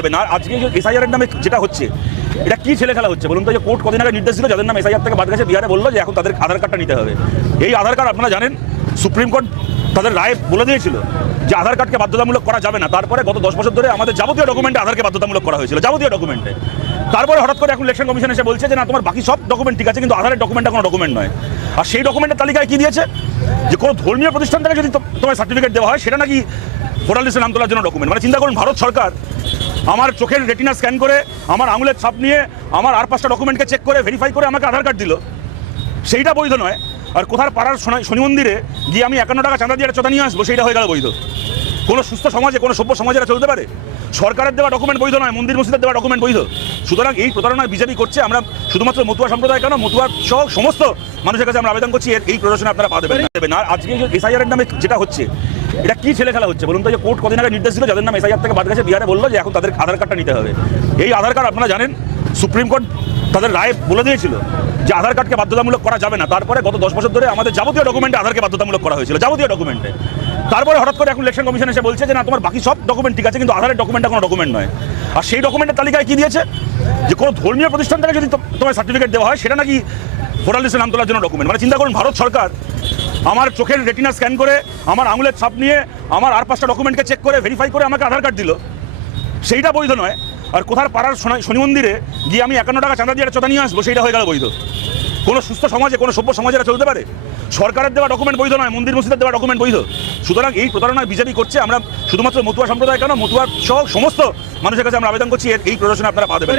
দেবেন আর আজকে এসআইআর এর নামে যেটা হচ্ছে, এটা কি ছেলে খেলা হচ্ছে? বলুন তো যে কোর্ট কদিন আগে নির্দেশ দিল, যাদের নাম এসআইআর থেকে বাদ গেছে বিহারে বলল যে এখন তাদের আধার কার্ডটা নিতে হবে। এই আধার কার্ড আপনারা জানেন, সুপ্রিম কোর্ট তাদের রায় বলে দিয়েছিল যে আধার কার্ডকে বাধ্যতামূলক করা যাবে না। তারপরে গত দশ বছর ধরে আমাদের যাবতীয় ডকুমেন্টে আধারকে বাধ্যতামূলক করা হয়েছিল, যাবতীয় ডকুমেন্টে তারপরে হঠাৎ করে এখন ইলেকশন কমিশন এসে বলছে যে, না, তোমার বাকি সব ডকুমেন্ট ঠিক আছে, কিন্তু আধারের ডকুমেন্টটা কোনো ডকুমেন্ট নয়। আর সেই ডকুমেন্টের তালিকায় কি দিয়েছে? যে কোনো ধর্মীয় প্রতিষ্ঠান থেকে যদি তোমার সার্টিফিকেট দেওয়া হয়, সেটা নাকি ভোটার লিস্টে নাম তোলার জন্য ডকুমেন্ট মানে চিন্তা করুন, ভারত সরকার আমার চোখের রেটিনা স্ক্যান করে, আমার আঙুলের ছাপ নিয়ে আমার আর পাঁচটা ডকুমেন্টকে চেক করে ভেরিফাই করে আমাকে আধার কার্ড দিল। সেইটা বৈধ নয়। আর কোথার পাড়ার শনি- মন্দিরে গিয়ে আমি একান্ন টাকা চাঁদা দিয়ে একটা চোদা নিয়ে আসব, সেইটা হয়ে গেল বৈধ। কোনো সুস্থ সমাজে, কোনো সভ্য সমাজে এটা চলতে পারে? সরকারের দেওয়া ডকুমেন্ট বৈধ নয়, মন্দির মসজিদের দেওয়া ডকুমেন্ট বৈধ। সুতরাং এই প্রতারণা বিজেপি করছে, আমরা শুধুমাত্র মতুয়া সম্প্রদায় কেন? মতুয়া সহ সমস্ত মানুষের কাছে আমরা আবেদন করছি এই প্রদর্শনে আপনারা পা দেবেন। আর আজকে এসআইআর নামে যেটা হচ্ছে এটা কি ছেলে খেলা হচ্ছে? বলুন তো যে কোর্ট কদিন আগে নির্দেশ দিল, যাদের নাম এসআইআর থেকে বাদ গেছে বিহারে বলল যে এখন তাদের আধার কার্ডটা নিতে হবে। এই আধার কার্ড আপনারা জানেন, সুপ্রিম কোর্ট তাদের রায় বলে দিয়েছিল যে আধার কার্ডকে বাধ্যতামূলক করা যাবে না। তারপরে গত দশ বছর ধরে আমাদের যাবতীয় ডকুমেন্টে আধারকে বাধ্যতামূলক করা হয়েছিল, যাবতীয় ডকুমেন্টে তারপরে হঠাৎ করে এখন ইলেকশন কমিশন এসে বলছে যে, না, তোমার বাকি সব ডকুমেন্ট ঠিক আছে, কিন্তু আধারের ডকুমেন্টটা কোনো ডকুমেন্ট নয়। আর সেই ডকুমেন্টের তালিকায় কি দিয়েছে? যে কোনো ধর্মীয় প্রতিষ্ঠান থেকে যদি তোমার সার্টিফিকেট দেওয়া হয়, সেটা নাকি ভোটার লিস্টে নাম তোলার জন্য ডকুমেন্ট মানে চিন্তা করুন, ভারত সরকার আমার চোখের রেটিনা স্ক্যান করে, আমার আঙুলের ছাপ নিয়ে আমার আর পাঁচটা ডকুমেন্টকে চেক করে ভেরিফাই করে আমাকে আধার কার্ড দিল। সেইটা বৈধ নয়। আর কোথার পাড়ার শনি- মন্দিরে গিয়ে আমি একান্ন টাকা চাঁদা দিয়ে একটা নিয়ে আসব, সেইটা হয়ে গেল বৈধ। কোনো সুস্থ সমাজে, কোনো সভ্য সমাজে এটা চলতে পারে? সরকারের দেওয়া ডকুমেন্ট বৈধ নয়, মন্দির মসজিদের দেওয়া ডকুমেন্ট বৈধ। সুতরাং এই প্রতারণা বিজেপি করছে, আমরা শুধুমাত্র মতুয়া সম্প্রদায় কেন? মতুয়া সহ সমস্ত মানুষের কাছে আমরা আবেদন করছি এই প্রদর্শনে আপনারা পা দেবেন।